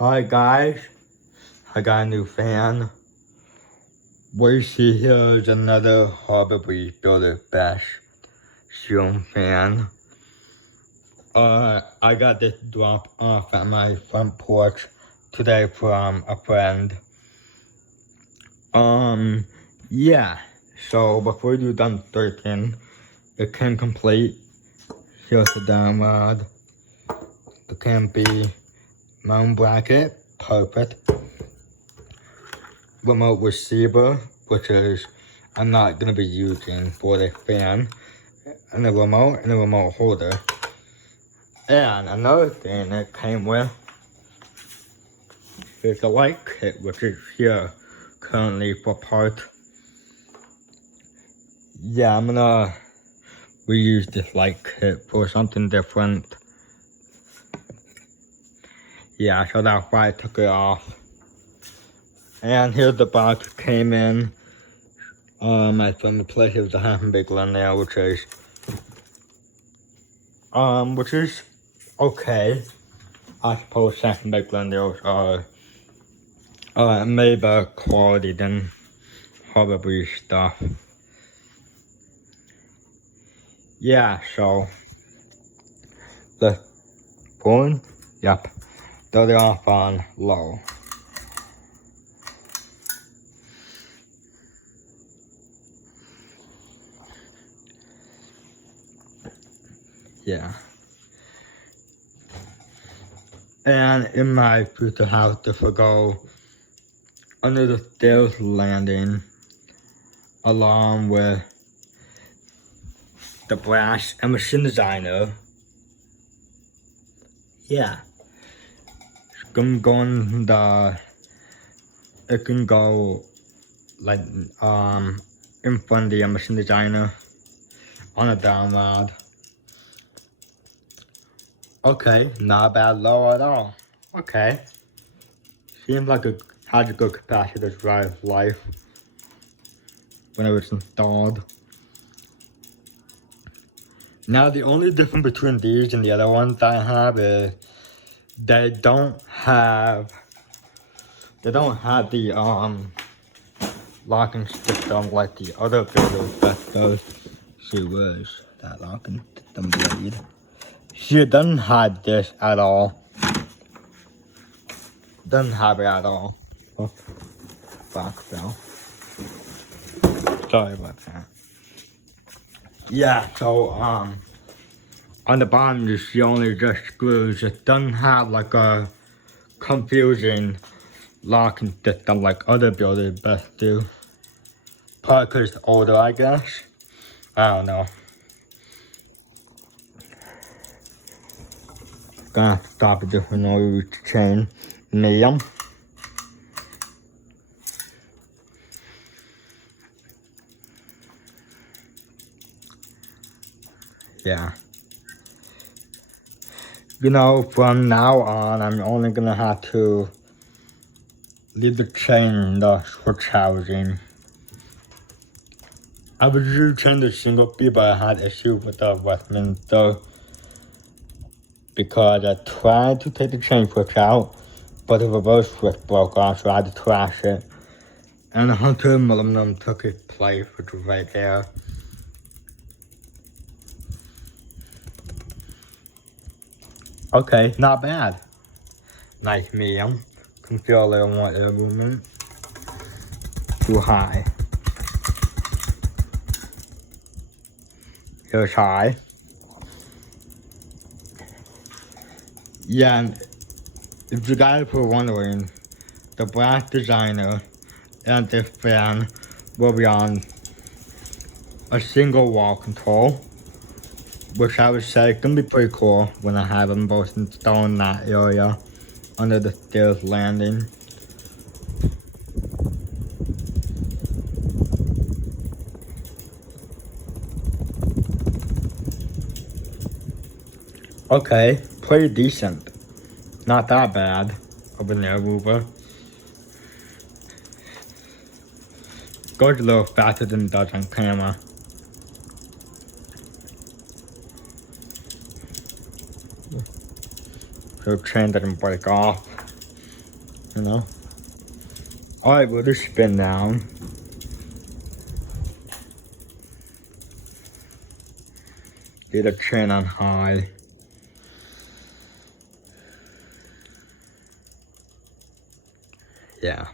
Hi guys, I got a new fan. What you see here is another Harbor Breeze Builder Bash ceiling fan. I got this drop off at my front porch today from a friend. Yeah. So before you're done thinking, it can complete. Here's the download. It can be mount bracket, perfect. Remote receiver, which is I'm not gonna be using for the fan, and the remote holder. And another thing it came with is the light kit, which is here currently for part. Yeah, I'm gonna reuse this light kit for something different. Yeah, so that's why I took it off. And here's the box it came in. I found the place with the half big one there, which is okay. I suppose second big blenders are maybe better quality than Harbor Breeze stuff. Yeah, so the phone, yep, they're off on low. Yeah. And in my future house, if I go under the stairs landing, along with the brass and machine designer, yeah, it can go like in front of the machine designer on a download. Okay, not bad low at all. Okay. Seems like it has a good capacity to drive life whenever it's installed. Now the only difference between these and the other ones I have is they don't have the locking system like the other builders that does. See, where's that locking system blade? See, it doesn't have this at all. Doesn't have it at all. Oh, box fell. Sorry about that. Yeah, so on the bottom you see only just screws. It doesn't have like a confusing locking system like other builders best do. Probably because it's older, I guess. I don't know. Gonna have to stop a different order to change medium. Yeah. You know, from now on, I'm only gonna have to leave the chain in the switch housing. I was using the single B, but I had issues with the Westminster because I tried to take the chain switch out, but the reverse switch broke off, so I had to trash it. And the Hunter aluminum took its place, which was right there. Okay, not bad. Nice medium. Can feel a little more air movement. Too high. Here's high. Yeah, and if you guys were wondering, the brass designer and this fan will be on a single wall control, which I would say can be pretty cool when I have them both installed in that area under the stairs landing. Okay, pretty decent. Not that bad of an air mover. Goes a little faster than it does on camera. So chain doesn't break off. you know. Alright, we'll just spin down. Get a chin on high. Yeah.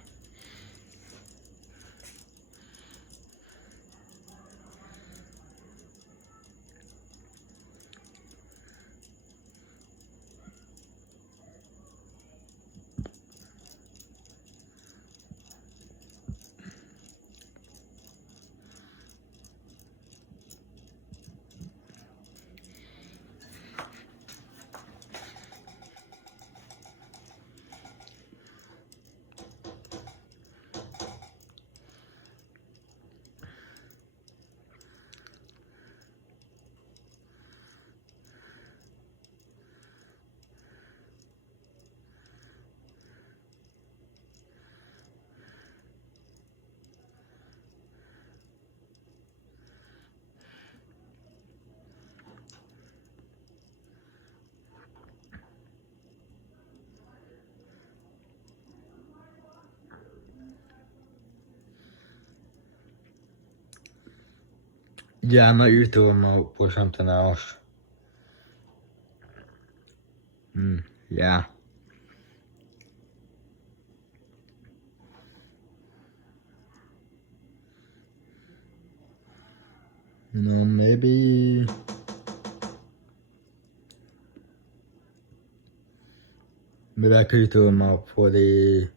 Yeah, I might use the remote for something else. Yeah. You know, maybe I could use the remote for the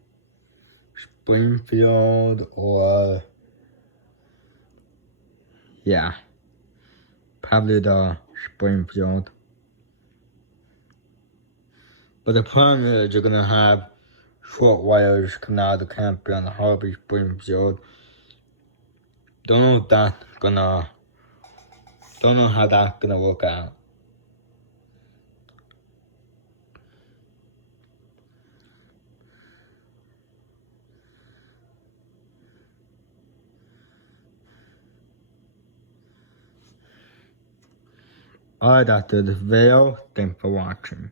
Springfield or yeah, probably the Springfield. But the problem is you're gonna have short wires coming out of the camp on the Harvey Springfield. Don't know if that's gonna, don't know how that's gonna work out. Alright, that's the video. Thanks for watching.